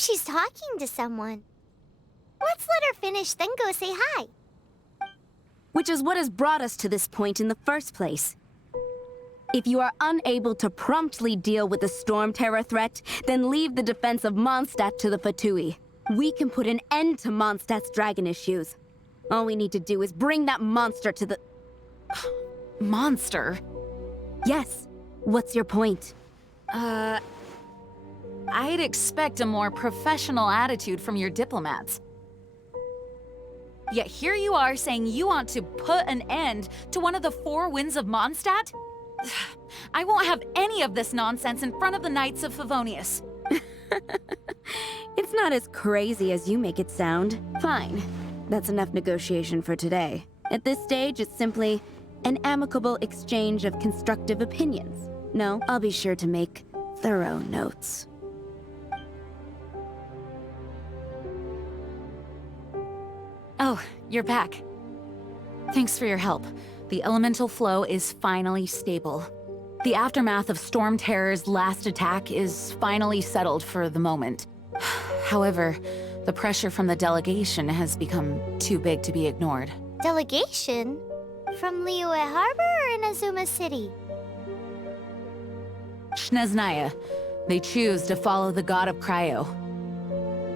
she's talking to someone. Let's let her finish, then go say hi. Which is what has brought us to this point in the first place. If you are unable to promptly deal with the Storm Terror threat, then leave the defense of Mondstadt to the Fatui. We can put an end to Mondstadt's dragon issues. All we need to do is bring that monster to the... Monster? Yes. What's your point? I'd expect a more professional attitude from your diplomats. Yet here you are saying you want to put an end to one of the four winds of Mondstadt? I won't have any of this nonsense in front of the Knights of Favonius. It's not as crazy as you make it sound. Fine. That's enough negotiation for today. At this stage, it's simply an amicable exchange of constructive opinions. No, I'll be sure to make thorough notes. Oh, you're back. Thanks for your help. The elemental flow is finally stable. The aftermath of Storm Terror's last attack is finally settled for the moment. However, the pressure from the delegation has become too big to be ignored. Delegation? From Liyue Harbor or Inazuma City? Shneznaya. They choose to follow the god of Cryo.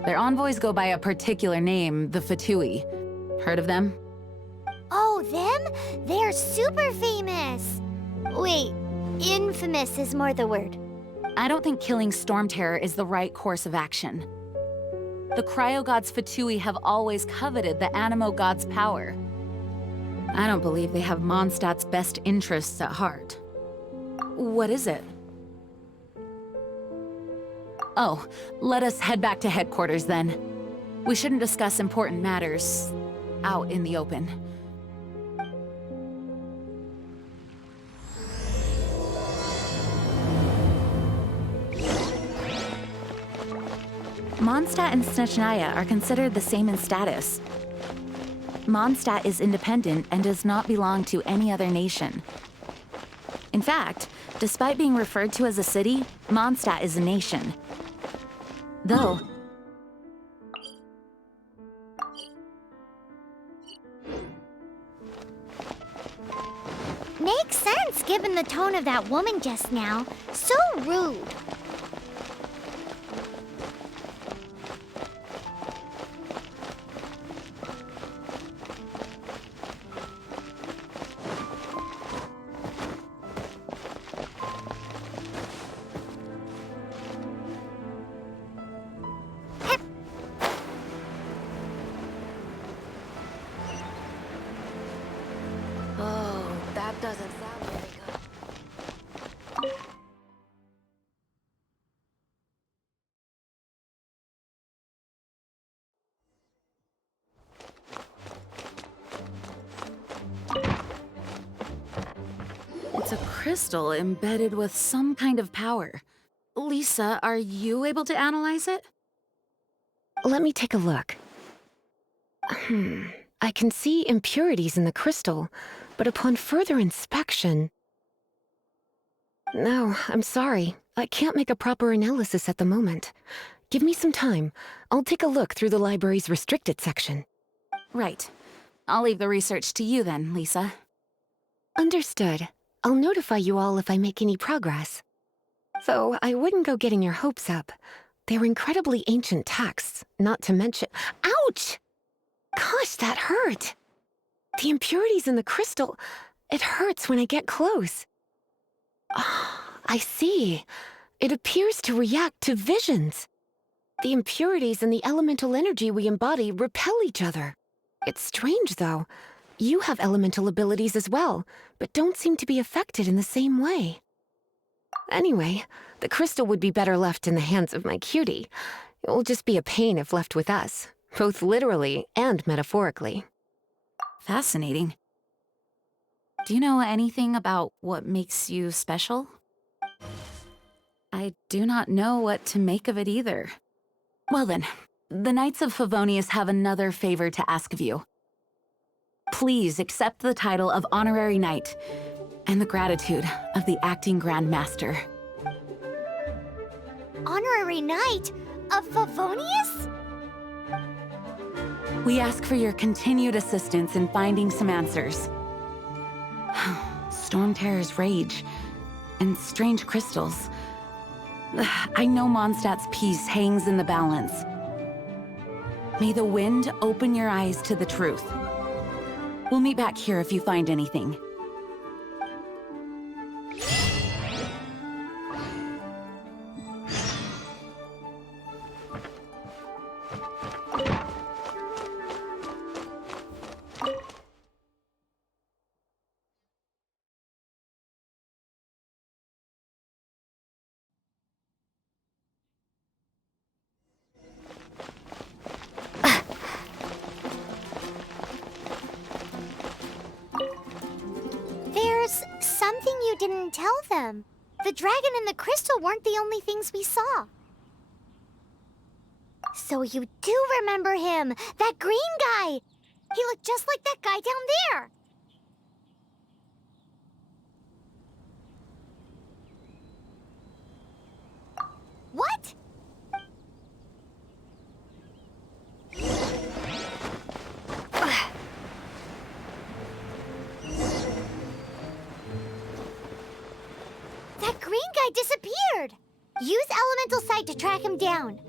Their envoys go by a particular name, the Fatui. Heard of them? Oh, them? They're super famous! Wait, infamous is more the word. I don't think killing Storm Terror is the right course of action. The Cryo God's Fatui have always coveted the Animo God's power. I don't believe they have Mondstadt's best interests at heart. What is it? Oh, let us head back to headquarters then. We shouldn't discuss important matters out in the open. Mondstadt and Snezhnaya are considered the same in status. Mondstadt is independent and does not belong to any other nation. In fact, despite being referred to as a city, Mondstadt is a nation. Though... Makes sense given the tone of that woman just now. So rude. Oh, that doesn't sound very good. It's a crystal embedded with some kind of power. Lisa, are you able to analyze it? Let me take a look. I can see impurities in the crystal, but upon further inspection... No, I'm sorry. I can't make a proper analysis at the moment. Give me some time. I'll take a look through the library's restricted section. Right. I'll leave the research to you then, Lisa. Understood. I'll notify you all if I make any progress. Though I wouldn't go getting your hopes up. They're incredibly ancient texts, not to mention— Ouch! Gosh, that hurt! The impurities in the crystal, it hurts when I get close. Ah, I see. It appears to react to visions. The impurities and the elemental energy we embody repel each other. It's strange, though. You have elemental abilities as well, but don't seem to be affected in the same way. Anyway, the crystal would be better left in the hands of my cutie. It will just be a pain if left with us, both literally and metaphorically. Fascinating. Do you know anything about what makes you special? I do not know what to make of it either. Well then, the Knights of Favonius have another favor to ask of you. Please accept the title of Honorary Knight and the gratitude of the Acting Grand Master. Honorary Knight? Of Favonius? We ask for your continued assistance in finding some answers. Storm Terror's rage and strange crystals. I know Mondstadt's peace hangs in the balance. May the wind open your eyes to the truth. We'll meet back here if you find anything. There's something you didn't tell them. The dragon and the crystal weren't the only things we saw. So you do remember him, that green guy. He looked just like that guy down there. What? That green guy disappeared. Use Elemental Sight to track him down.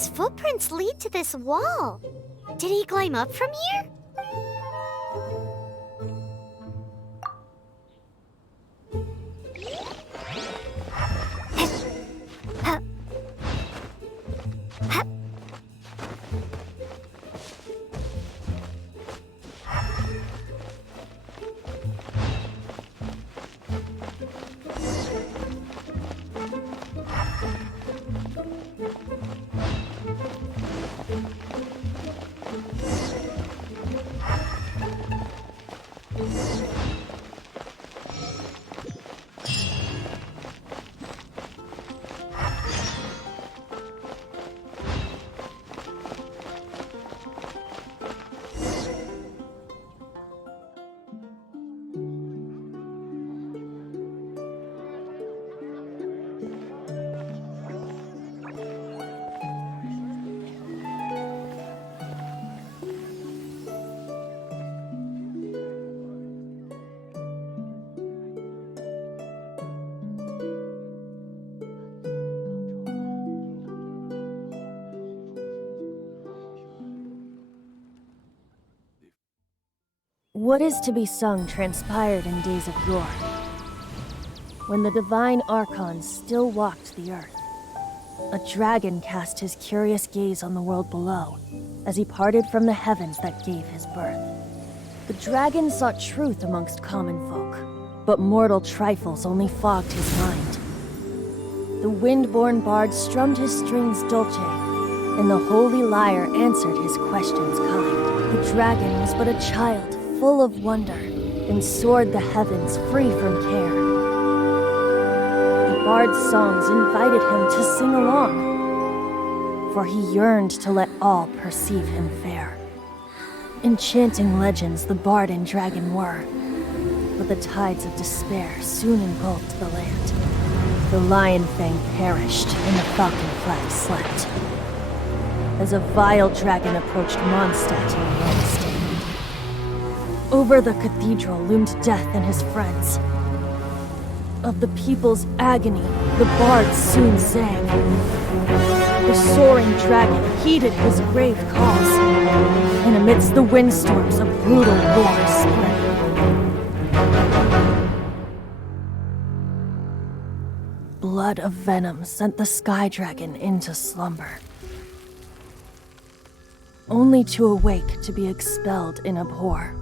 His footprints lead to this wall. Did he climb up from here? What is to be sung transpired in days of yore, when the divine archons still walked the earth. A dragon cast his curious gaze on the world below, as he parted from the heavens that gave his birth. The dragon sought truth amongst common folk, but mortal trifles only fogged his mind. The wind-born bard strummed his strings dolce, and the holy lyre answered his questions kind. The dragon was but a child, full of wonder, and soared the heavens free from care. The bard's songs invited him to sing along, for he yearned to let all perceive him fair. Enchanting legends the bard and dragon were, but the tides of despair soon engulfed the land. The lion fang perished, and the falcon flag slept, as a vile dragon approached Mondstadt in the Roman state. Over the cathedral loomed death and his friends. Of the people's agony, the bard soon sang. The soaring dragon heeded his grave calls, and amidst the windstorms a brutal war spread. Blood of venom sent the sky dragon into slumber, only to awake to be expelled in abhor.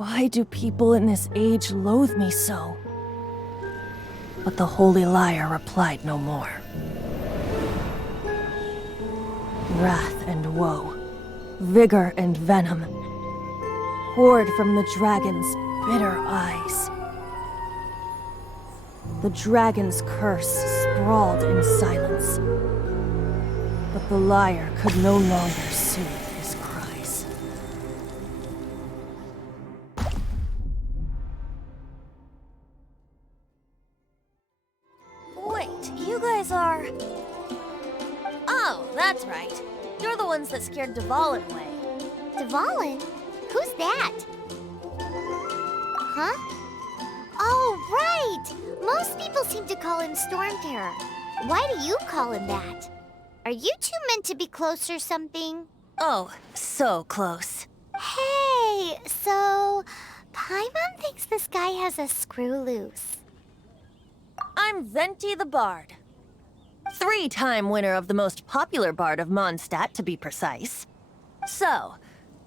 Why do people in this age loathe me so? But the holy lyre replied no more. Wrath and woe, vigor and venom, poured from the dragon's bitter eyes. The dragon's curse sprawled in silence, but the lyre could no longer soothe his cries. Wait, you guys are... Oh, that's right. You're the ones that scared Dvalin away. Dvalin? Who's that? Huh? Oh, right! Most people seem to call him Storm Terror. Why do you call him that? Are you two meant to be close or something? Oh, so close. Hey, so Paimon thinks this guy has a screw loose. I'm Venti the Bard. 3-time winner of the most popular bard of Mondstadt, to be precise. So,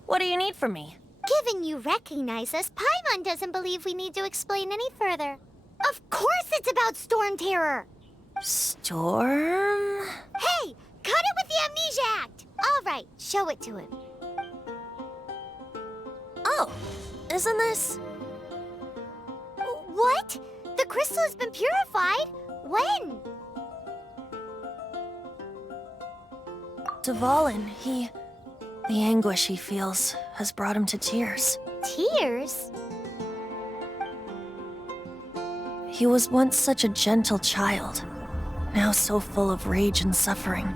what do you need from me? Given you recognize us, Paimon doesn't believe we need to explain any further. Of course it's about Storm Terror! Storm? Hey! Cut it with the Amnesia Act! All right, show it to him. Oh, isn't this... What? The crystal has been purified? When? Dvalin, the anguish he feels has brought him to tears. Tears? He was once such a gentle child, now so full of rage and suffering.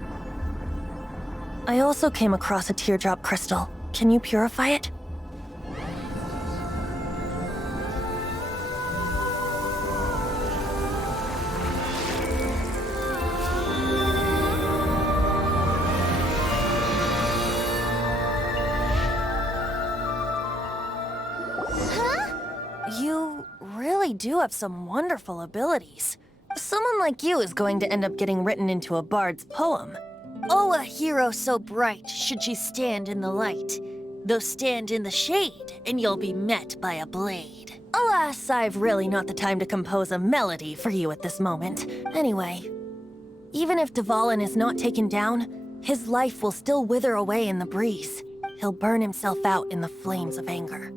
I also came across a teardrop crystal. Can you purify it? You really do have some wonderful abilities. Someone like you is going to end up getting written into a bard's poem. Oh, a hero so bright should she stand in the light. Though stand in the shade, and you'll be met by a blade. Alas, I've really not the time to compose a melody for you at this moment. Anyway, even if Dvalin is not taken down, his life will still wither away in the breeze. He'll burn himself out in the flames of anger.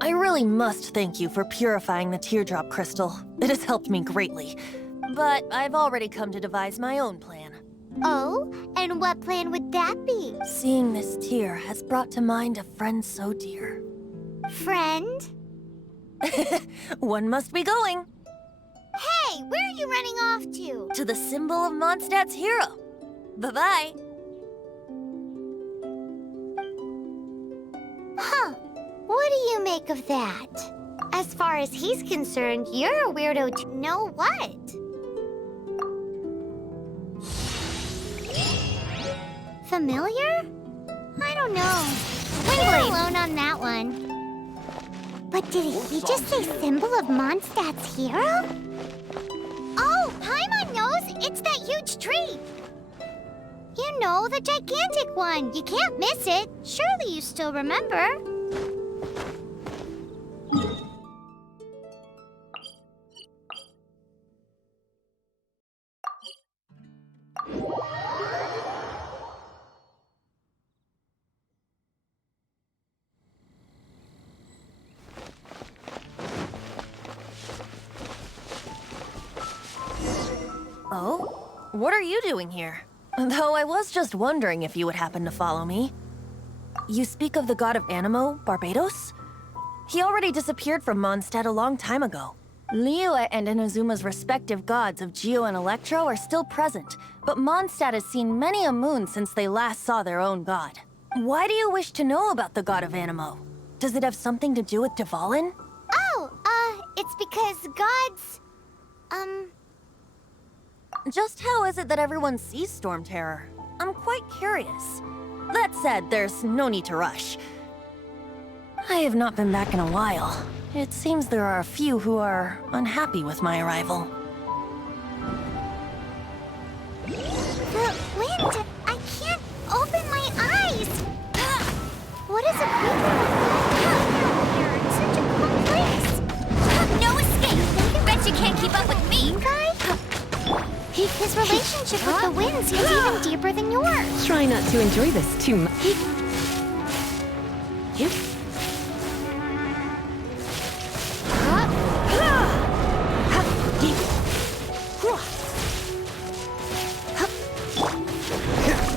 I really must thank you for purifying the teardrop crystal. It has helped me greatly. But I've already come to devise my own plan. Oh, and what plan would that be? Seeing this tear has brought to mind a friend so dear. Friend? One must be going. Hey, where are you running off to? To the symbol of Mondstadt's hero. Bye-bye. Huh. What do you make of that? As far as he's concerned, you're a weirdo to know what? Familiar? I don't know. Leave alone on that one. But did he just say symbol of Mondstadt's hero? Oh, Paimon knows! It's that huge tree! You know, the gigantic one. You can't miss it. Surely you still remember. Oh? What are you doing here? Though I was just wondering if you would happen to follow me. You speak of the god of Animo, Barbados? He already disappeared from Mondstadt a long time ago. Liyue and Inazuma's respective gods of Geo and Electro are still present, but Mondstadt has seen many a moon since they last saw their own god. Why do you wish to know about the god of Animo? Does it have something to do with Dvalin? Oh, it's because gods... Just how is it that everyone sees Storm Terror? I'm quite curious. That said, there's no need to rush. I have not been back in a while. It seems there are a few who are unhappy with my arrival. The wind! I can't open my eyes! What is a creature like here in such a cold place? No escape! Bet you can't keep up with me! Guy? His relationship with the wind seems even deeper than yours. Try not to enjoy this too much.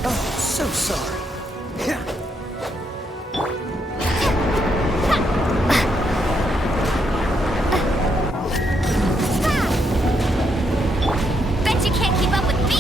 Oh, so sorry. Bet you can't keep up with me!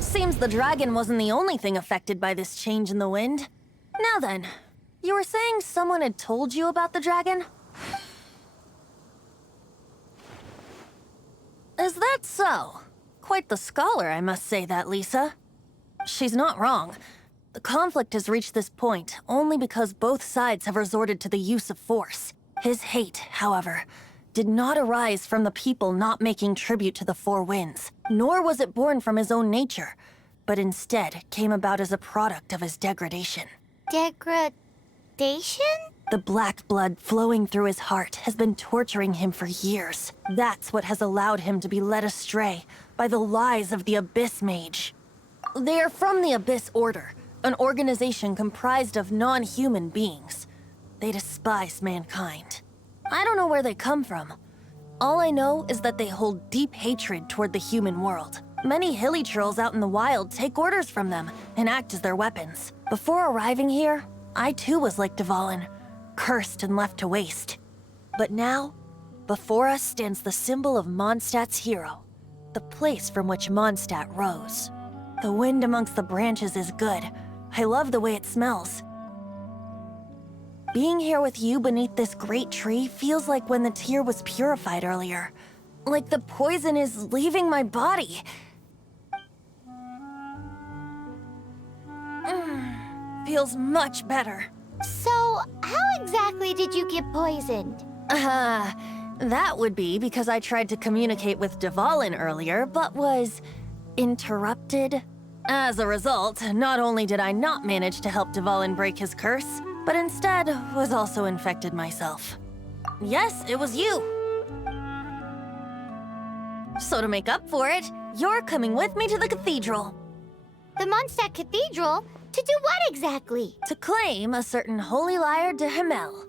Seems the dragon wasn't the only thing affected by this change in the wind. Now then, you were saying someone had told you about the dragon? Is that so? Quite the scholar, I must say that, Lisa. She's not wrong. The conflict has reached this point only because both sides have resorted to the use of force. His hate, however, did not arise from the people not making tribute to the Four Winds, nor was it born from his own nature, but instead came about as a product of his degradation. Degradation? The black blood flowing through his heart has been torturing him for years. That's what has allowed him to be led astray by the lies of the Abyss Mage. They are from the Abyss Order, an organization comprised of non-human beings. They despise mankind. I don't know where they come from. All I know is that they hold deep hatred toward the human world. Many hilichurls out in the wild take orders from them and act as their weapons. Before arriving here, I too was like Dvalin, cursed and left to waste. But now, before us stands the symbol of Mondstadt's hero, the place from which Mondstadt rose. The wind amongst the branches is good. I love the way it smells. Being here with you beneath this great tree feels like when the tear was purified earlier. Like the poison is leaving my body. Feels much better. So, how exactly did you get poisoned? That would be because I tried to communicate with Dvalin earlier, but was interrupted. As a result, not only did I not manage to help Dvalin break his curse, but instead was also infected myself. Yes, it was you. So to make up for it, you're coming with me to the cathedral. The Mondstadt Cathedral? To do what exactly? To claim a certain holy lyre de Himmel.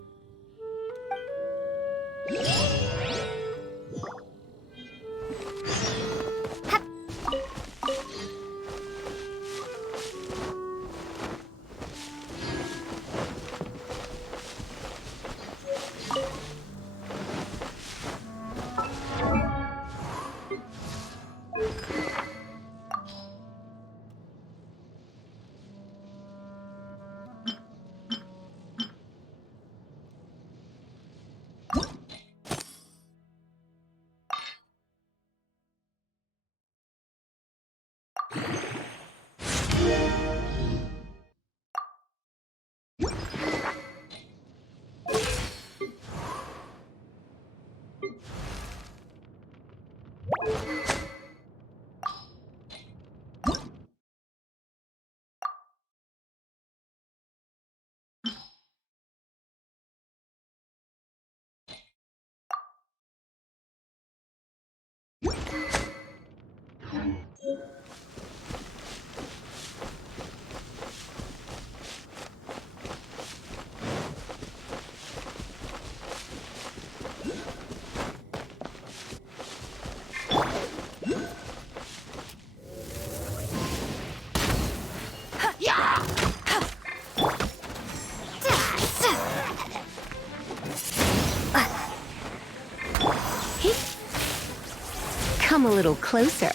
Come a little closer.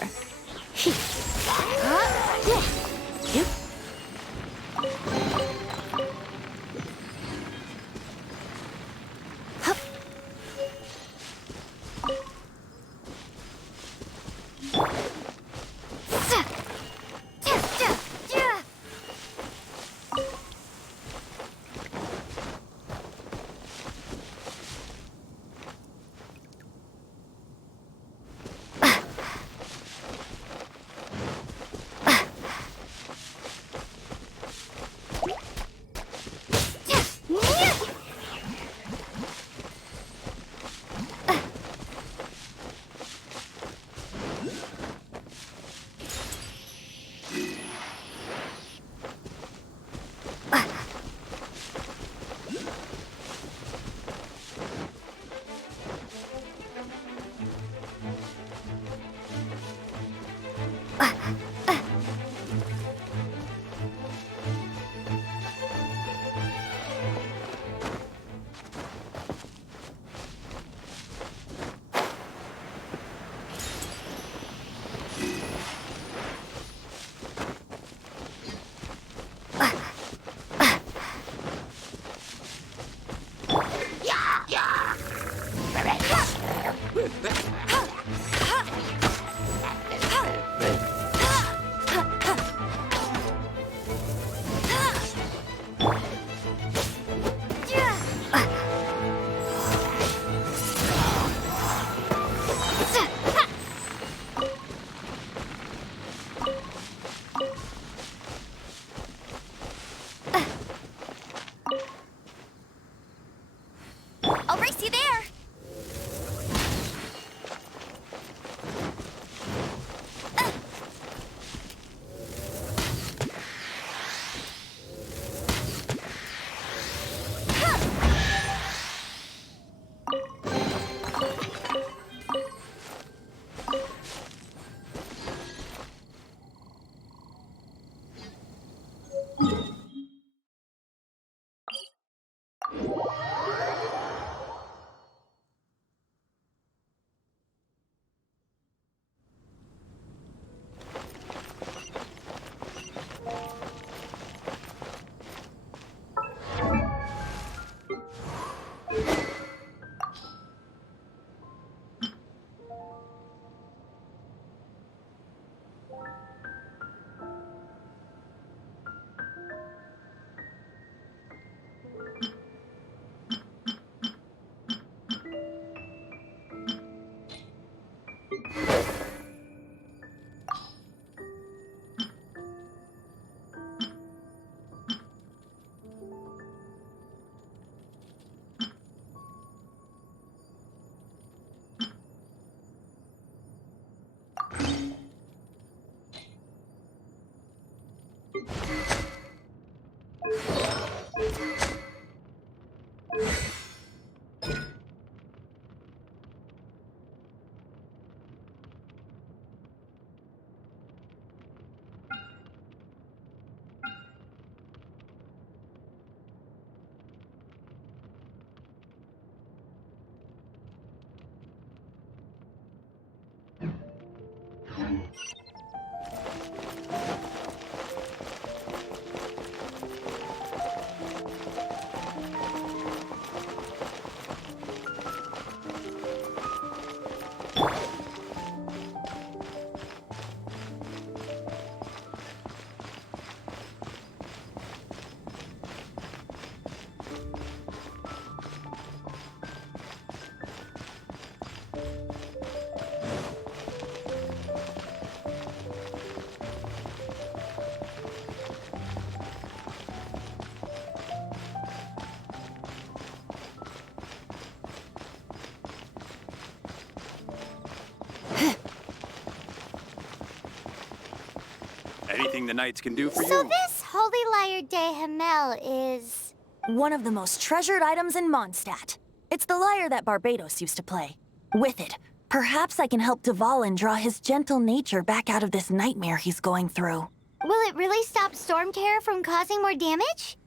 Anything the knights can do for So you? this Holy Lyre de Himmel is... One of the most treasured items in Mondstadt. It's the lyre that Barbados used to play. With it, perhaps I can help Dvalin draw his gentle nature back out of this nightmare he's going through. Will it really stop Storm Terror from causing more damage?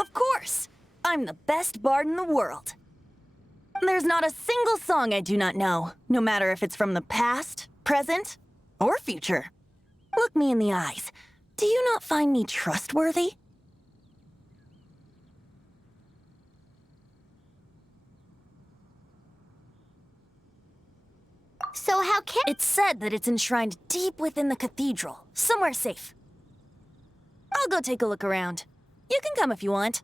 Of course! I'm the best bard in the world. There's not a single song I do not know, no matter if it's from the past, present, or future. Look me in the eyes. Do you not find me trustworthy? So how can... It's said that it's enshrined deep within the cathedral, somewhere safe. I'll go take a look around. You can come if you want.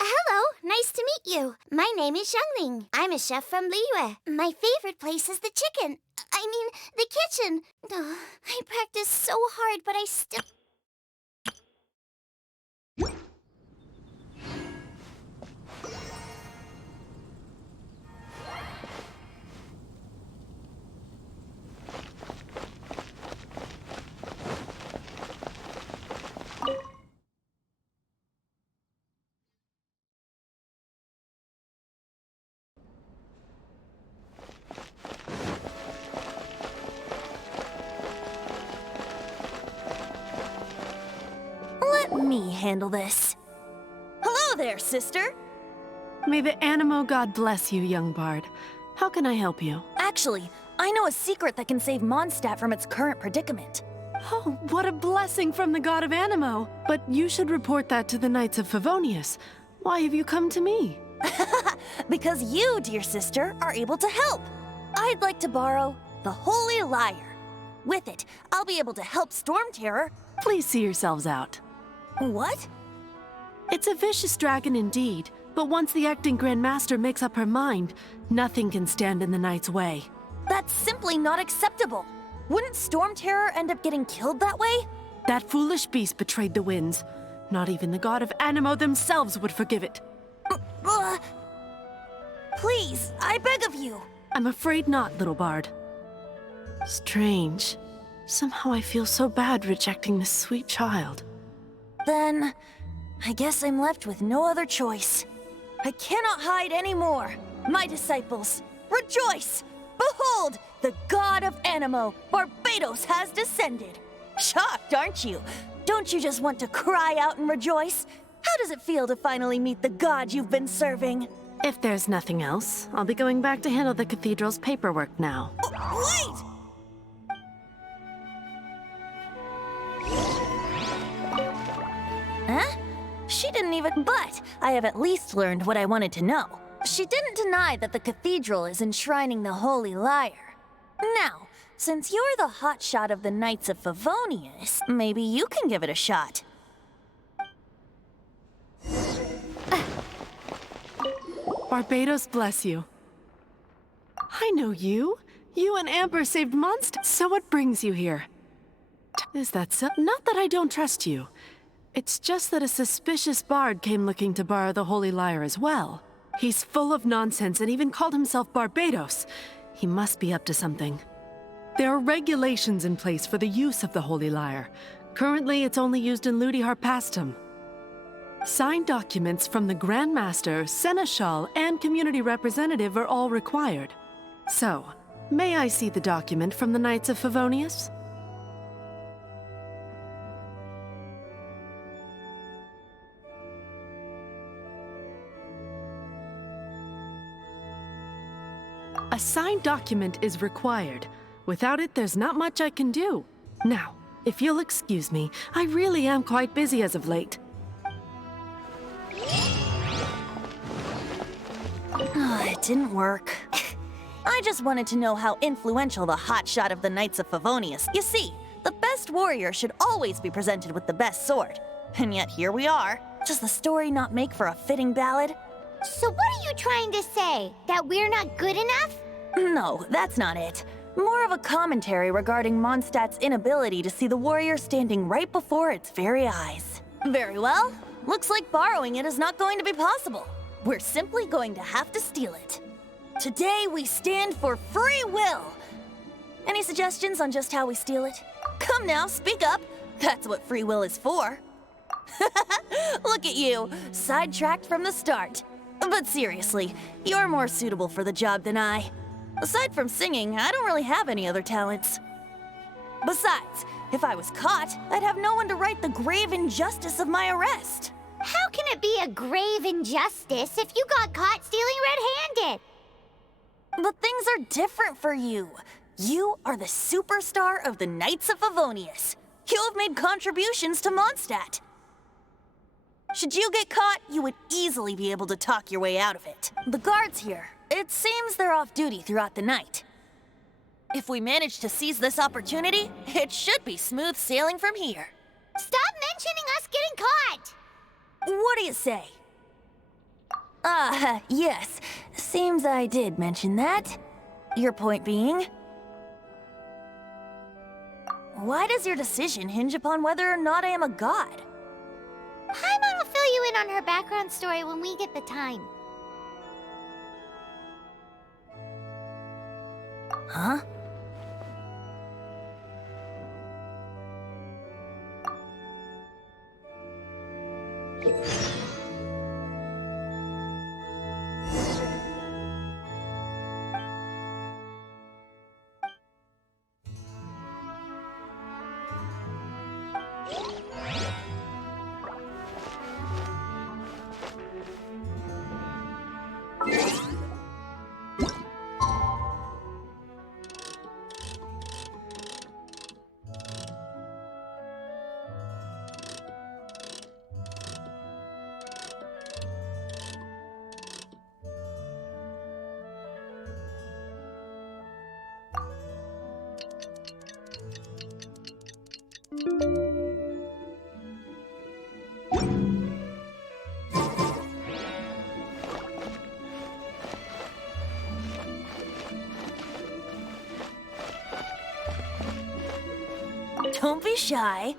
Hello, nice to meet you. My name is Xiangling. I'm a chef from Liyue. My favorite place is the chicken. I mean, the kitchen. I practice so hard, but I still... me handle this. Hello there, sister! May the Animo God bless you, young bard. How can I help you? Actually, I know a secret that can save Mondstadt from its current predicament. Oh, what a blessing from the god of Animo! But you should report that to the Knights of Favonius. Why have you come to me? Because you, dear sister, are able to help. I'd like to borrow the Holy Lyre. With it, I'll be able to help Storm Terror. Please see yourselves out. What? It's a vicious dragon indeed, but once the acting Grand Master makes up her mind, nothing can stand in the Knight's way. That's simply not acceptable. Wouldn't Storm Terror end up getting killed that way? That foolish beast betrayed the winds. Not even the god of Animo themselves would forgive it. Please, I beg of you. I'm afraid not, little bard. Strange. Somehow I feel so bad rejecting this sweet child. Then, I guess I'm left with no other choice. I cannot hide anymore. My disciples, rejoice! Behold, the god of Animo, Barbados, has descended. Shocked, aren't you? Don't you just want to cry out and rejoice? How does it feel to finally meet the god you've been serving? If there's nothing else, I'll be going back to handle the cathedral's paperwork now. Wait! Huh? She didn't even... But I have at least learned what I wanted to know. She didn't deny that the cathedral is enshrining the Holy Lyre. Now, since you're the hotshot of the Knights of Favonius, maybe you can give it a shot. Barbados bless you. I know you. You and Amber saved Mondstadt. So what brings you here? Is that so? Not that I don't trust you. It's just that a suspicious bard came looking to borrow the Holy Lyre as well. He's full of nonsense and even called himself Barbados. He must be up to something. There are regulations in place for the use of the Holy Lyre. Currently, it's only used in Ludi Harpastum. Signed documents from the Grand Master, Seneschal, and Community Representative are all required. So, may I see the document from the Knights of Favonius? A signed document is required. Without it, there's not much I can do. Now, if you'll excuse me, I really am quite busy as of late. It didn't work. I just wanted to know how influential the hotshot of the Knights of Favonius. You see, the best warrior should always be presented with the best sword. And yet here we are. Does the story not make for a fitting ballad? So what are you trying to say? That we're not good enough? No, that's not it. More of a commentary regarding Mondstadt's inability to see the warrior standing right before its very eyes. Very well. Looks like borrowing it is not going to be possible. We're simply going to have to steal it. Today we stand for free will. Any suggestions on just how we steal it? Come now, speak up. That's what free will is for. Look at you, sidetracked from the start. But seriously, you're more suitable for the job than I. Aside from singing, I don't really have any other talents. Besides, if I was caught, I'd have no one to right the grave injustice of my arrest. How can it be a grave injustice if you got caught stealing red-handed? But things are different for you. You are the superstar of the Knights of Favonius. You have made contributions to Mondstadt. Should you get caught, you would easily be able to talk your way out of it. The guards here, it seems they're off duty throughout the night. If we manage to seize this opportunity, it should be smooth sailing from here. Stop mentioning us getting caught! What do you say? Yes. Seems I did mention that. Your point being? Why does your decision hinge upon whether or not I am a god? Paimon will fill you in on her background story when we get the time. Huh? Don't be shy.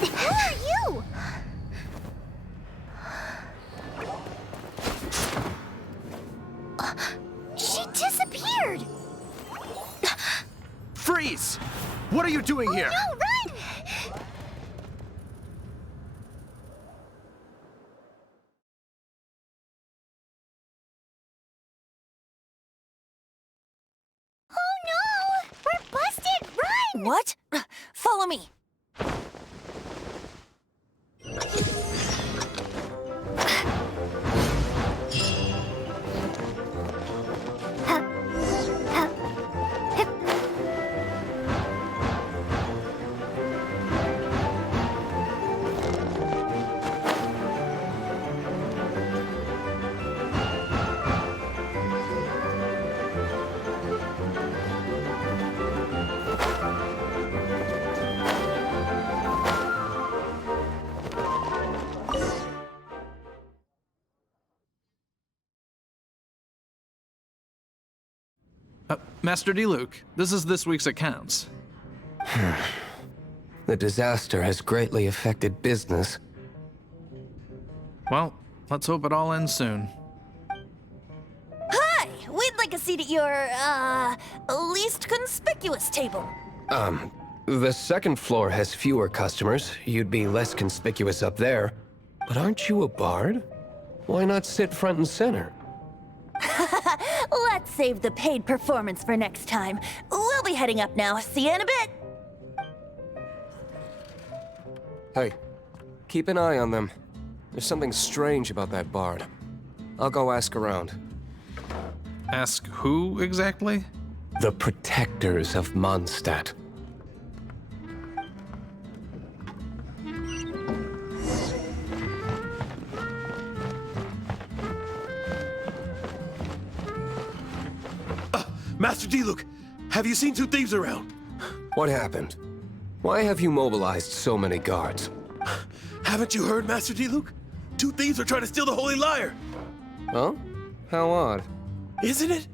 The hell are you? She disappeared! Freeze! What are you doing here? No, run! Oh no! We're busted! Run! What? Follow me. Master D-Luke, this is this week's accounts. The disaster has greatly affected business. Well, let's hope it all ends soon. Hi! We'd like a seat at your, least conspicuous table. The second floor has fewer customers. You'd be less conspicuous up there. But aren't you a bard? Why not sit front and center? Let's save the paid performance for next time. We'll be heading up now. See you in a bit. Hey, keep an eye on them. There's something strange about that bard. I'll go ask around. Ask who exactly? The protectors of Mondstadt. Master D-Luke, have you seen two thieves around? What happened? Why have you mobilized so many guards? Haven't you heard, Master D-Luke? Two thieves are trying to steal the Holy Lyre. Huh? How odd. Isn't it?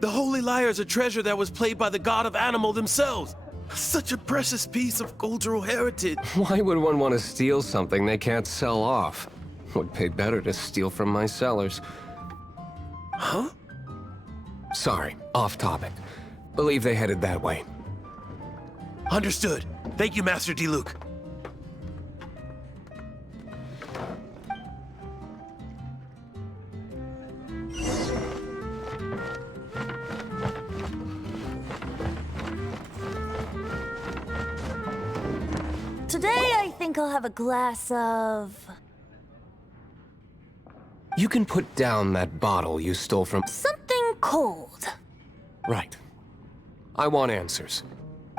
The Holy Lyre is a treasure that was played by the god of animal themselves. Such a precious piece of cultural heritage. Why would one want to steal something they can't sell off? Would pay better to steal from my sellers. Huh? Sorry, off topic. Believe they headed that way. Understood. Thank you, Master Diluc. Today, I think I'll have a glass of... You can put down that bottle you stole from... something cold. Right. I want answers.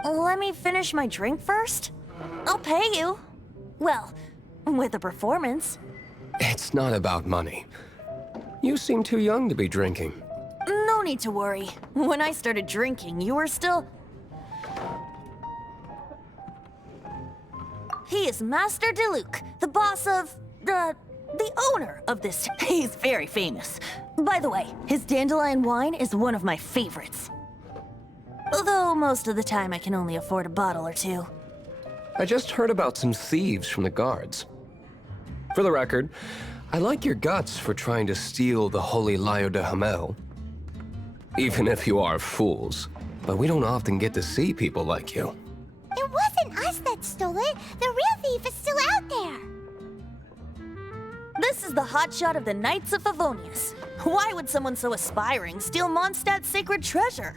Let me finish my drink first. I'll pay you. Well, with a performance. It's not about money. You seem too young to be drinking. No need to worry. When I started drinking, you were still... He is Master Diluc, the boss of... the owner of this. He's very famous. By the way, his dandelion wine is one of my favorites. Although most of the time I can only afford a bottle or two. I just heard about some thieves from the guards. For the record, I like your guts for trying to steal the Holy Lyre de Hamel. Even if you are fools. But we don't often get to see people like you. It wasn't us that stole it. The real thief is still out there. This is the hotshot of the Knights of Favonius. Why would someone so aspiring steal Mondstadt's sacred treasure?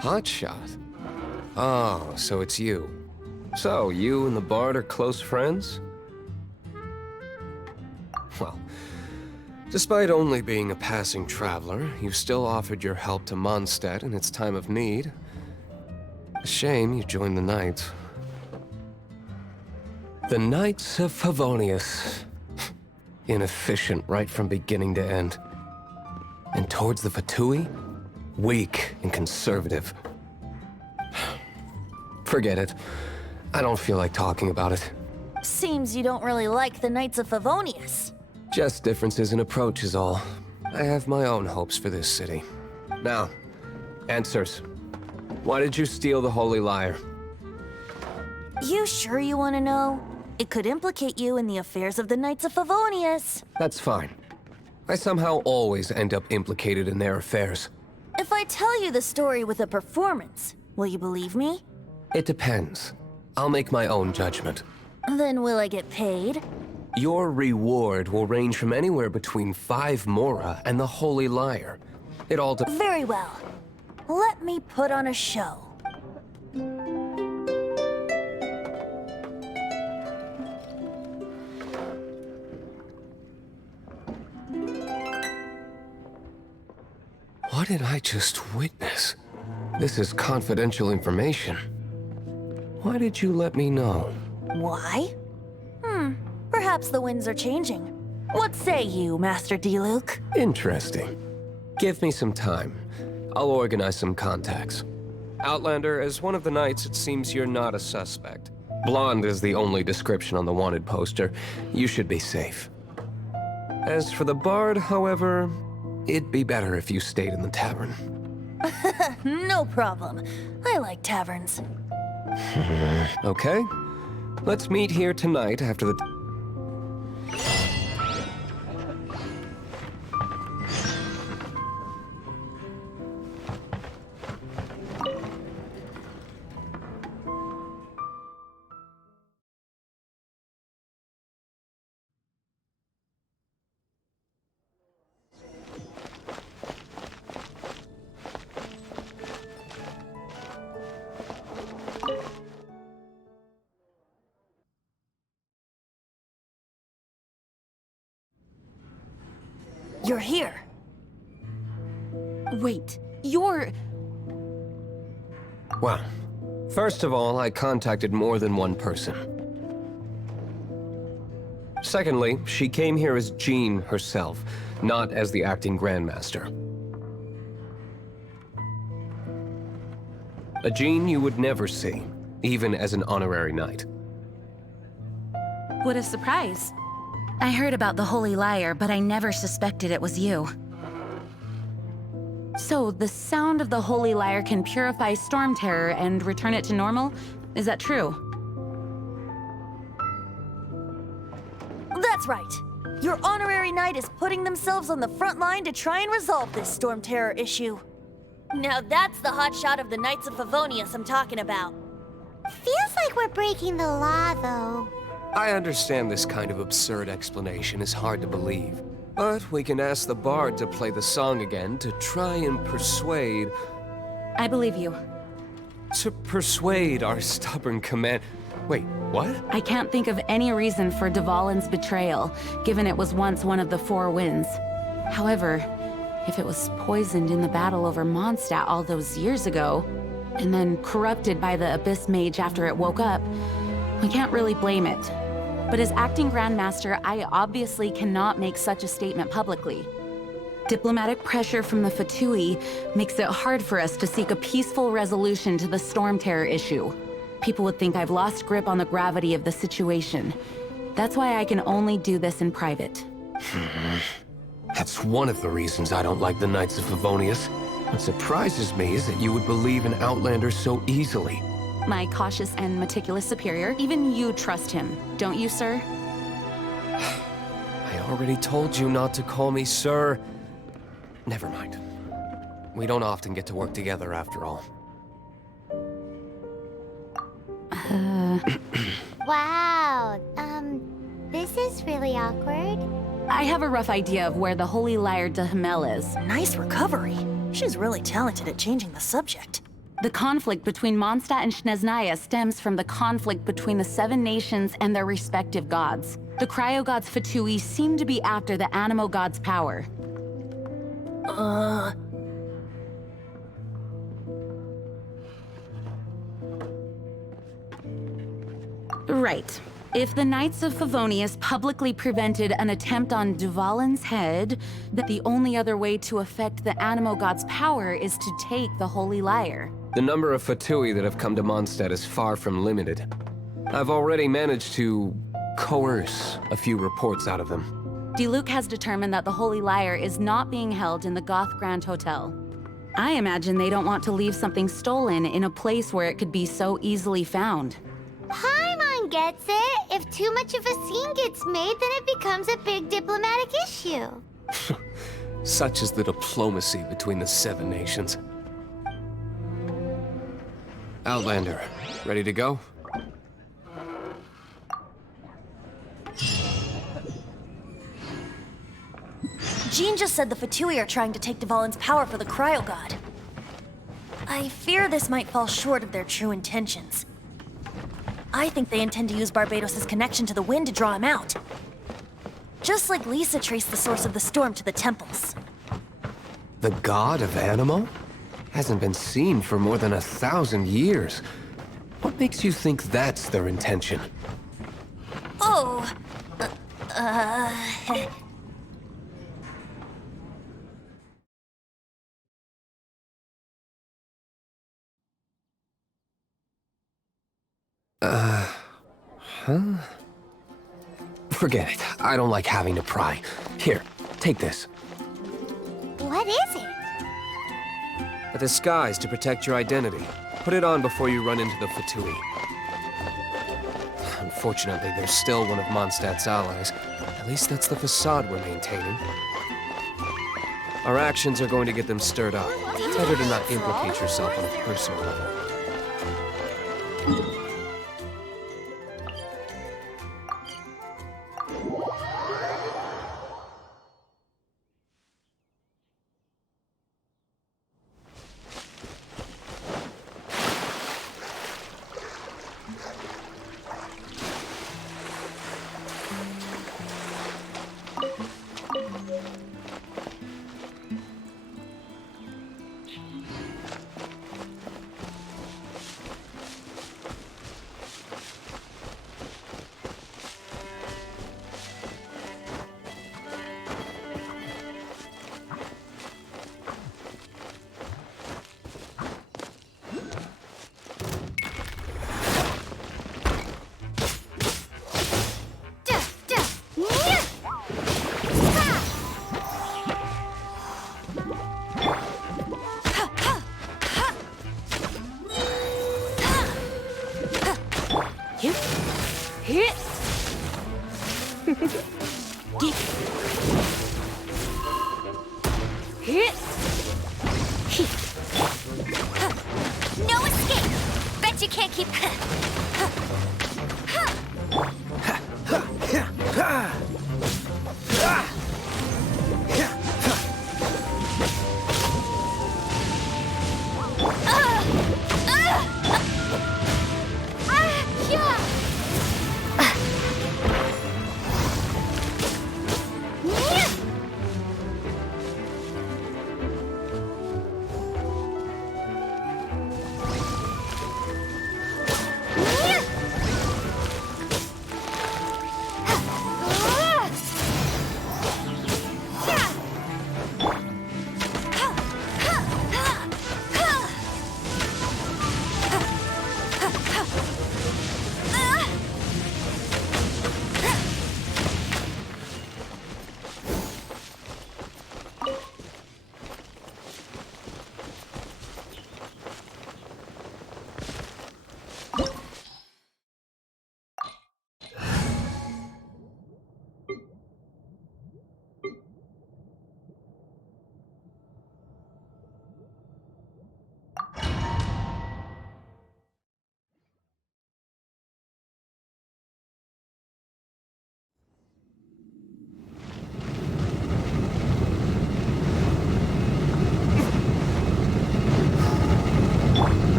Hotshot? Oh, so it's you. So, you and the Bard are close friends? Well, despite only being a passing traveler, you still offered your help to Mondstadt in its time of need. A shame you joined the Knights. The Knights of Favonius. Inefficient right from beginning to end. And towards the Fatui, weak and conservative. Forget it. I don't feel like talking about it. Seems you don't really like the Knights of Favonius. Just differences in approach is all. I have my own hopes for this city. Now, answers. Why did you steal the Holy Lyre? You sure you want to know? It could implicate you in the affairs of the Knights of Favonius. That's fine. I somehow always end up implicated in their affairs. If I tell you the story with a performance, will you believe me? It depends. I'll make my own judgment. Then will I get paid? Your reward will range from anywhere between 5 Mora and the Holy Lyre. It all Very well. Let me put on a show. What did I just witness? This is confidential information. Why did you let me know? Why? Perhaps the winds are changing. What say you, Master Diluc? Interesting. Give me some time. I'll organize some contacts. Outlander, as one of the Knights, it seems you're not a suspect. Blonde is the only description on the wanted poster. You should be safe. As for the Bard, however, it'd be better if you stayed in the tavern. No problem. I like taverns. Okay. Let's meet here tonight after the... You're here. Wait, you're... Well, first of all, I contacted more than one person. Secondly, she came here as Jean herself, not as the acting Grandmaster. A Jean you would never see, even as an honorary knight. What a surprise. I heard about the Holy Lyre, but I never suspected it was you. So, the sound of the Holy Lyre can purify Storm Terror and return it to normal? Is that true? That's right. Your honorary knight is putting themselves on the front line to try and resolve this Storm Terror issue. Now that's the hotshot of the Knights of Favonius I'm talking about. Feels like we're breaking the law, though. I understand this kind of absurd explanation is hard to believe, but we can ask the bard to play the song again to try and persuade... I believe you. To persuade our stubborn command... Wait, what? I can't think of any reason for Dvalin's betrayal, given it was once one of the Four Winds. However, if it was poisoned in the battle over Mondstadt all those years ago, and then corrupted by the Abyss Mage after it woke up, we can't really blame it. But as acting Grandmaster, I obviously cannot make such a statement publicly. Diplomatic pressure from the Fatui makes it hard for us to seek a peaceful resolution to the Storm Terror issue. People would think I've lost grip on the gravity of the situation. That's why I can only do this in private. That's one of the reasons I don't like the Knights of Favonius. What surprises me is that you would believe an Outlander so easily. My cautious and meticulous superior, even you trust him, don't you, sir? I already told you not to call me sir. Never mind. We don't often get to work together after all. Wow, this is really awkward. I have a rough idea of where the Holy Lyre de Himmel is. Nice recovery. She's really talented at changing the subject. The conflict between Mondstadt and Snezhnaya stems from the conflict between the Seven Nations and their respective gods. The cryo-gods Fatui seem to be after the Animo god's power. Right. If the Knights of Favonius publicly prevented an attempt on Dvalin's head, then the only other way to affect the Animo god's power is to take the Holy Lyre. The number of Fatui that have come to Mondstadt is far from limited. I've already managed to coerce a few reports out of them. Diluc has determined that the Holy Lyre is not being held in the Goth Grand Hotel. I imagine they don't want to leave something stolen in a place where it could be so easily found. Paimon gets it. If too much of a scene gets made, then it becomes a big diplomatic issue. Such is the diplomacy between the Seven Nations. Outlander, ready to go? Jean just said the Fatui are trying to take Dvalin's power for the Cryo God. I fear this might fall short of their true intentions. I think they intend to use Barbados' connection to the wind to draw him out. Just like Lisa traced the source of the storm to the temples. The god of Animo? Hasn't been seen for more than 1,000 years. What makes you think that's their intention? Oh, Forget it. I don't like having to pry. Here, take this. What is it? A disguise to protect your identity. Put it on before you run into the Fatui. Unfortunately, they're still one of Mondstadt's allies. At least that's the facade we're maintaining. Our actions are going to get them stirred up. Better to not implicate yourself on a personal level. No escape! Bet you can't keep...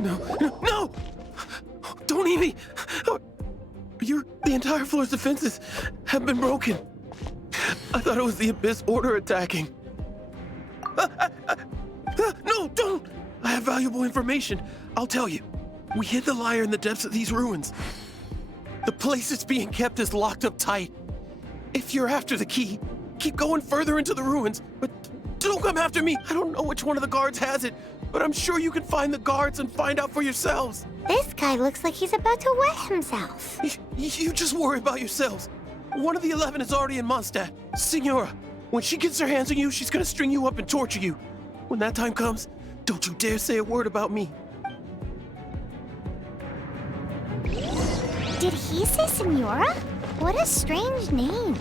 No! Don't eat me! The entire floor's defenses have been broken. I thought it was the Abyss Order attacking. No, don't! I have valuable information. I'll tell you. We hid the lyre in the depths of these ruins. The place it's being kept is locked up tight. If you're after the key, keep going further into the ruins, but don't come after me. I don't know which one of the guards has it, but I'm sure you can find the guards and find out for yourselves. This guy looks like he's about to wet himself. You just worry about yourselves. One of the 11 is already in Mondstadt. Signora, when she gets her hands on you, she's gonna string you up and torture you. When that time comes, don't you dare say a word about me. Did he say Signora? What a strange name.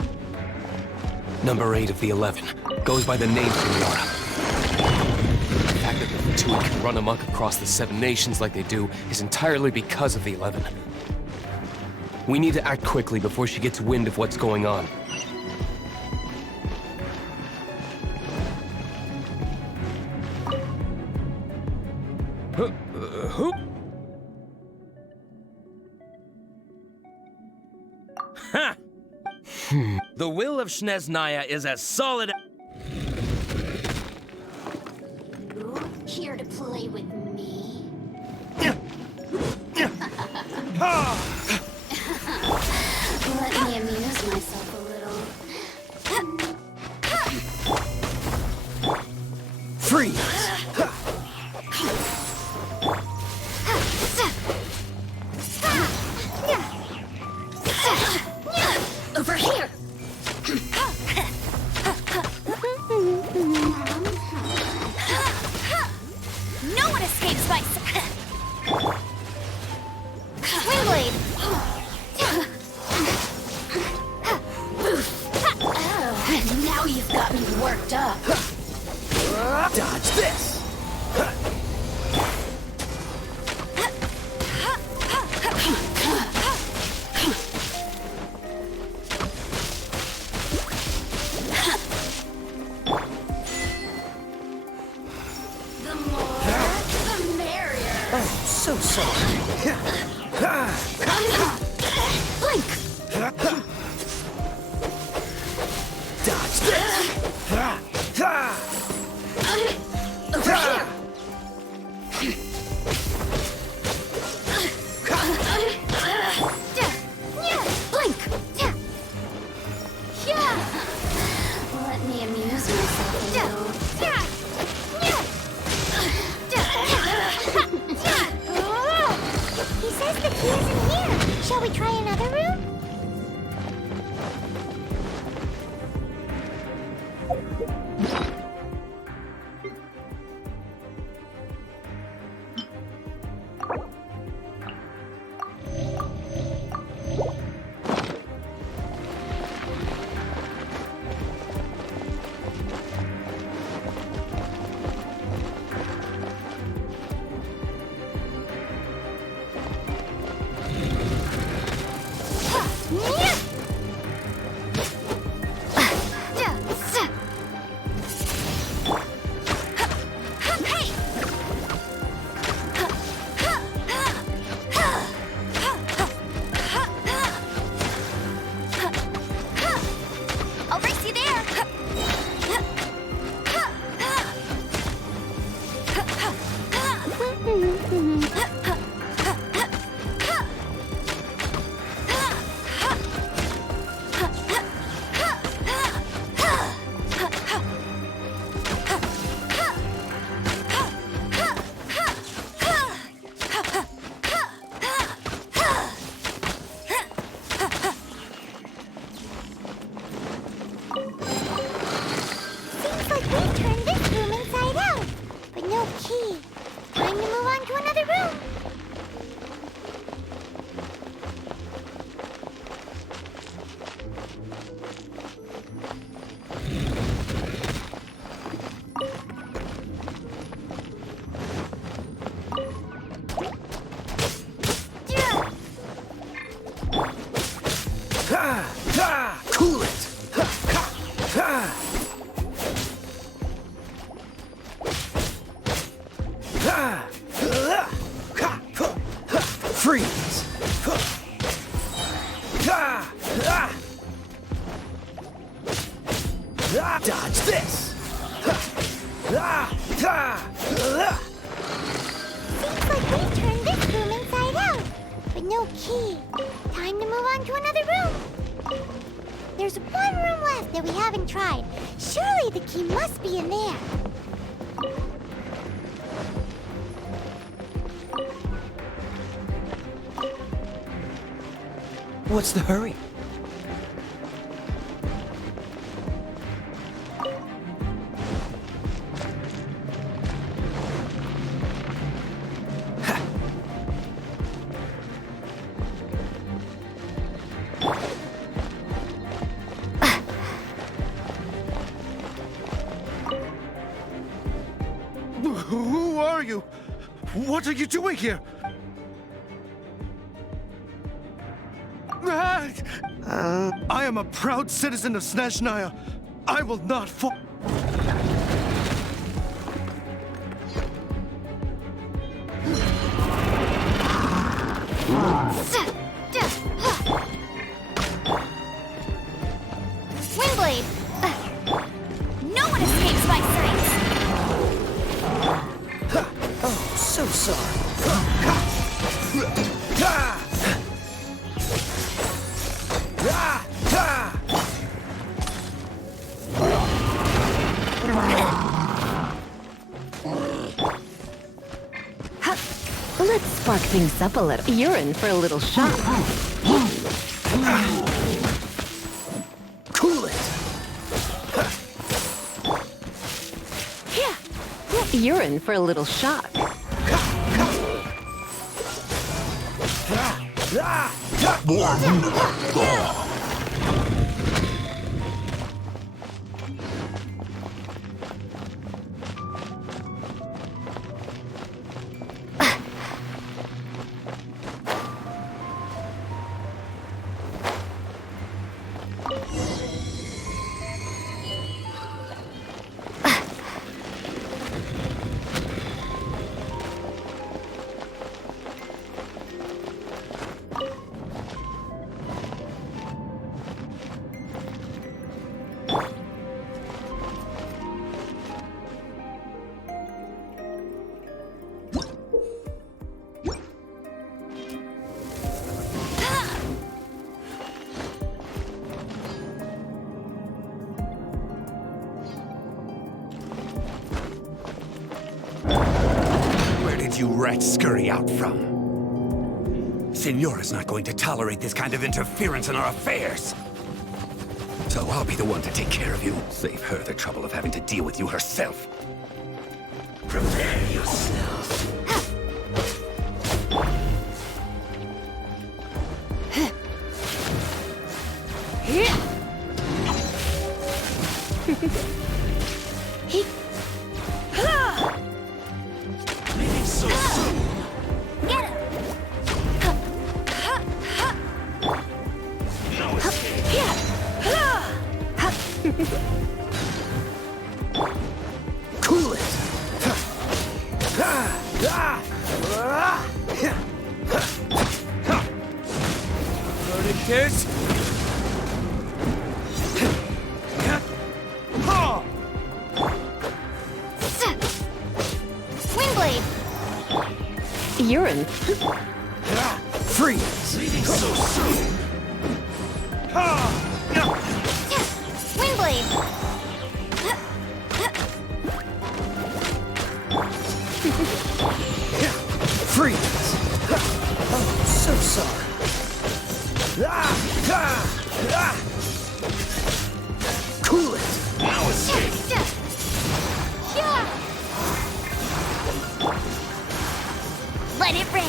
Number 8 of the 11 goes by the name Signora. The fact that the two can run amok across the 7 nations like they do is entirely because of the 11. We need to act quickly before she gets wind of what's going on. Ha! The will of Snezhnaya is as solid. Here to play with me? Let me amuse myself a little. Freeze! Over here! No one escapes my... Windblade! Shall we try another room? I'll race you there! Seems like we've turned this room inside out, but no key. Time to move on to another room. Cool it! Freeze! Dodge this! Seems like we've turned this room inside out, but no key. Time to move on to another room. There's one room left that we haven't tried. Surely the key must be in there. What's the hurry? Who are you? What are you doing here? I am a proud citizen of Snezhnaya. I will not fall. Windblade! No one escapes my sight! Oh, so sorry. Let's spark things up a little. You're in for a little shock. Cool it! You're in for a little shock. Where did you rats scurry out from? Senora's not going to tolerate this kind of interference in our affairs. So I'll be the one to take care of you. Save her the trouble of having to deal with you herself. Prepare yourself. Leaving so soon. Get him! No escape. Cool it! Verticus? Windblade! Urine. Freeze! Leaving so soon. Windblade! Freeze! Oh, so sorry. Cool it! Now escape. Yeah! Let it rip!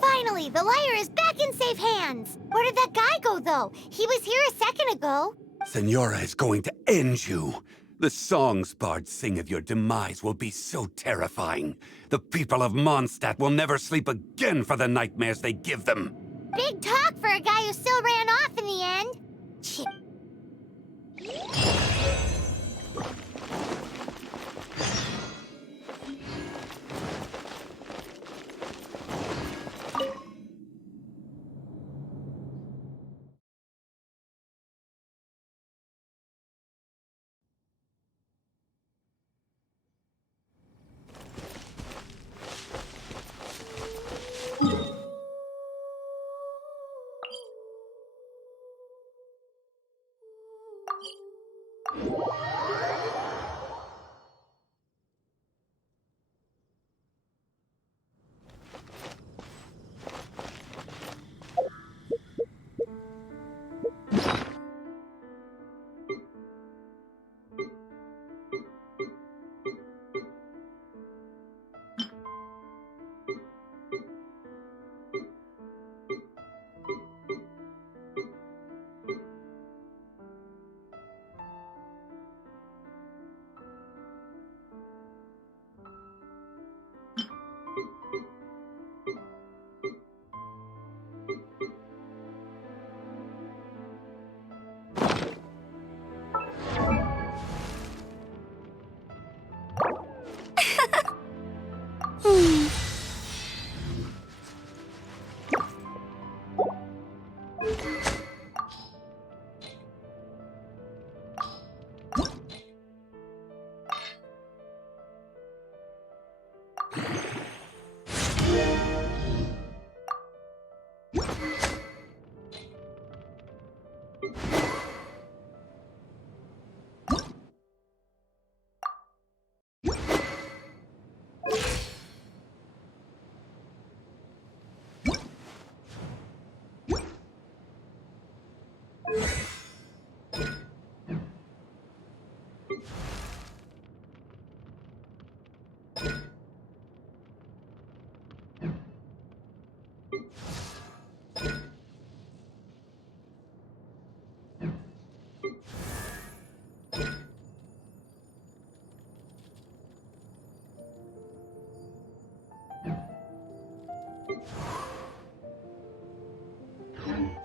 Finally, the liar is back in safe hands! Where did that guy go, though? He was here a second ago. Senora is going to end you. The songs bards sing of your demise will be so terrifying. The people of Mondstadt will never sleep again for the nightmares they give them. Big talk for a guy who still ran off in the end. Chip.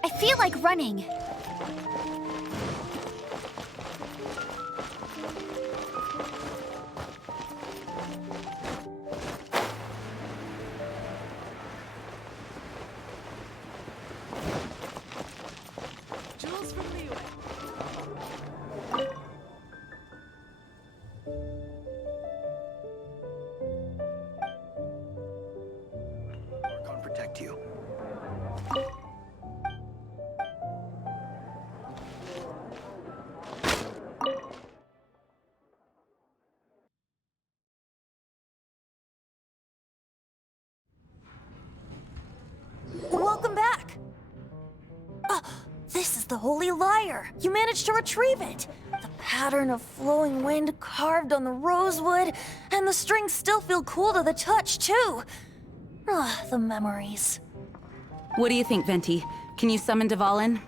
I feel like running. Jules from the Can't protect you. the Holy Lyre! You managed to retrieve it! The pattern of flowing wind carved on the rosewood, and the strings still feel cool to the touch, too! Ah, the memories. What do you think, Venti? Can you summon Dvalin?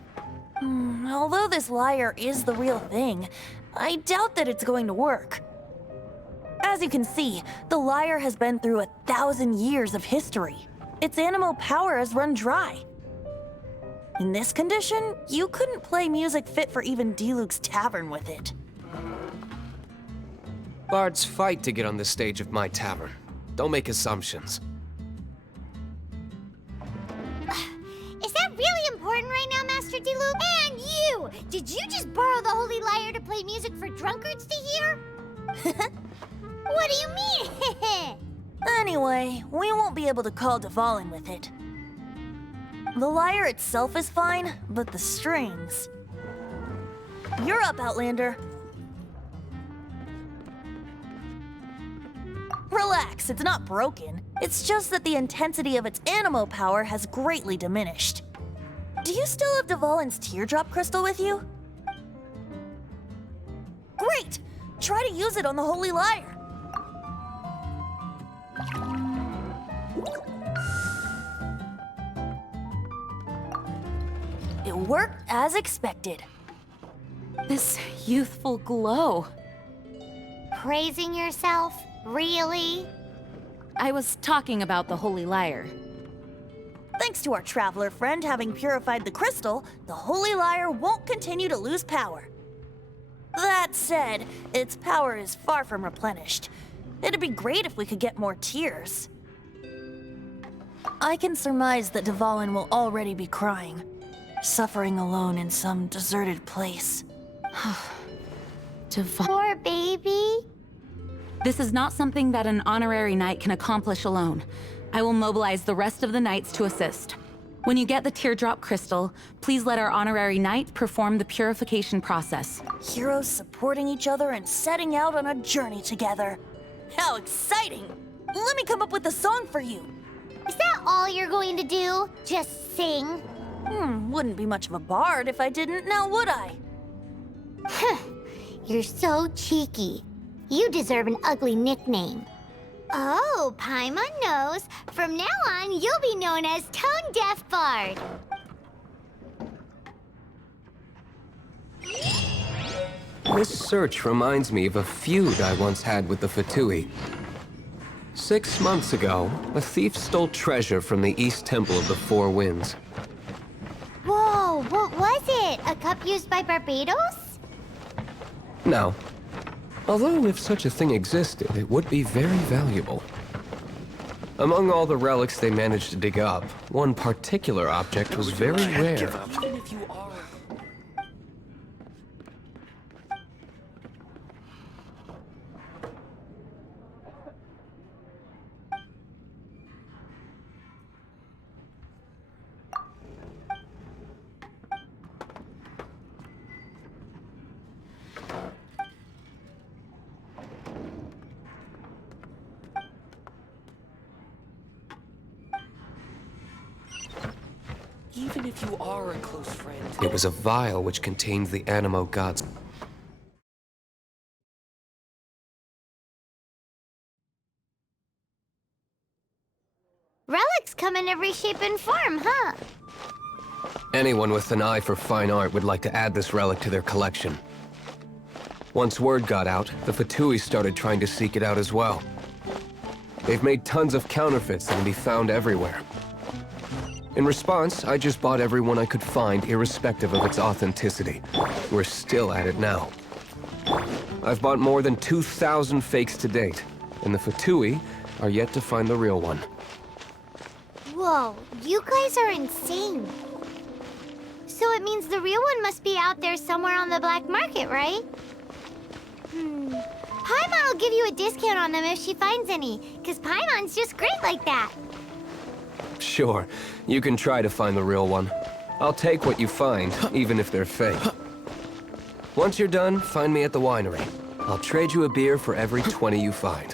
Although this lyre is the real thing, I doubt that it's going to work. As you can see, the lyre has been through 1,000 years of history. Its animo power has run dry. In this condition, you couldn't play music fit for even Diluc's tavern with it. Bards fight to get on the stage of my tavern. Don't make assumptions. Is that really important right now, Master Diluc? And you! Did you just borrow the Holy Lyre to play music for drunkards to hear? What do you mean? Anyway, we won't be able to call Dvalin with it. The lyre itself is fine, but the strings... You're up, Outlander. Relax, it's not broken. It's just that the intensity of its animo power has greatly diminished. Do you still have Dvalin's teardrop crystal with you? Great! Try to use it on the Holy Lyre. It worked as expected. This youthful glow. Praising yourself? Really? I was talking about the Holy Lyre. Thanks to our traveler friend having purified the crystal, the Holy Lyre won't continue to lose power. That said, its power is far from replenished. It'd be great if we could get more tears. I can surmise that Dvalin will already be crying, suffering alone in some deserted place. Poor baby. This is not something that an honorary knight can accomplish alone. I will mobilize the rest of the knights to assist. When you get the teardrop crystal, please let our honorary knight perform the purification process. Heroes supporting each other and setting out on a journey together. How exciting! Let me come up with a song for you. Is that all you're going to do? Just sing? Wouldn't be much of a bard if I didn't, now would I? You're so cheeky. You deserve an ugly nickname. Oh, Paimon knows. From now on, you'll be known as Tone Deaf Bard. This search reminds me of a feud I once had with the Fatui. 6 months ago, a thief stole treasure from the East Temple of the Four Winds. Whoa, what was it? A cup used by Barbados? No. Although if such a thing existed, it would be very valuable. Among all the relics they managed to dig up, one particular object was very rare. Even if you are a close friend. It was a vial which contained the Animo Gods. Relics come in every shape and form, huh? Anyone with an eye for fine art would like to add this relic to their collection. Once word got out, the Fatui started trying to seek it out as well. They've made tons of counterfeits that can be found everywhere. In response, I just bought every one I could find, irrespective of its authenticity. We're still at it now. I've bought more than 2,000 fakes to date, and the Fatui are yet to find the real one. Whoa, you guys are insane. So it means the real one must be out there somewhere on the black market, right? Paimon will give you a discount on them if she finds any, because Paimon's just great like that. Sure, you can try to find the real one. I'll take what you find, even if they're fake. Once you're done, find me at the winery. I'll trade you a beer for every 20 you find.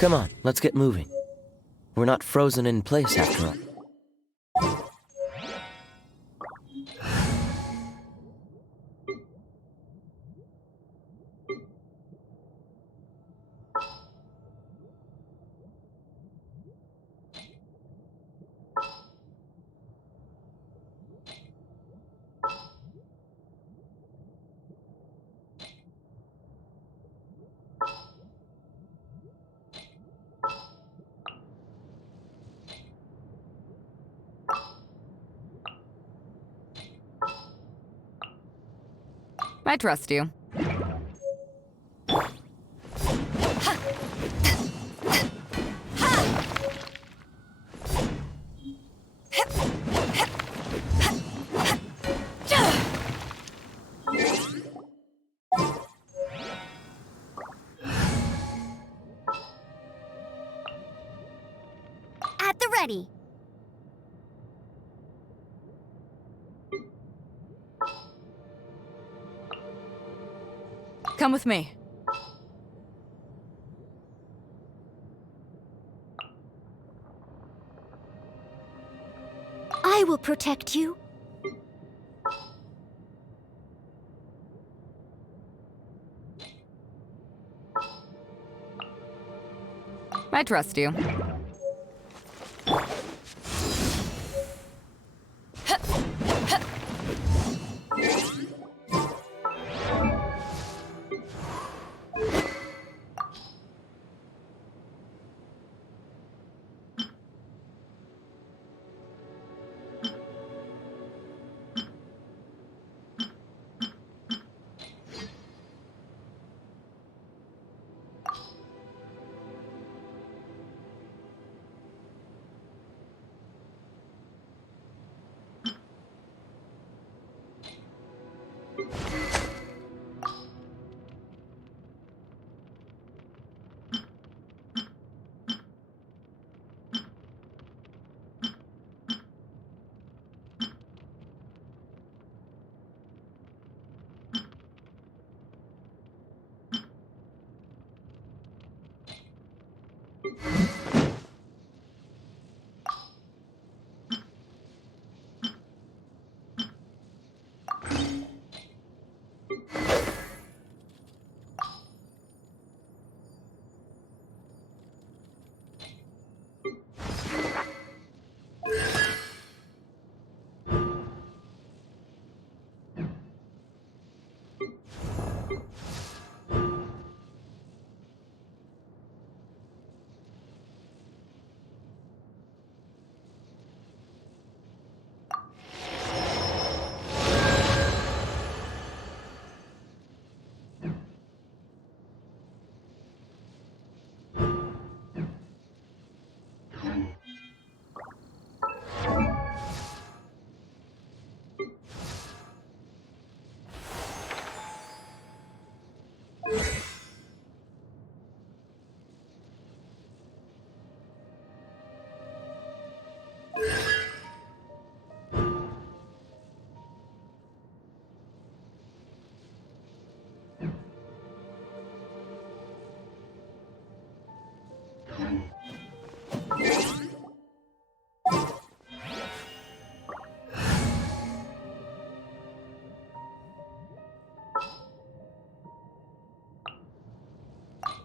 Come on, let's get moving. We're not frozen in place after all. I trust you. At the ready. Come with me. I will protect you. I trust you.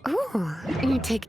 Ooh, you take...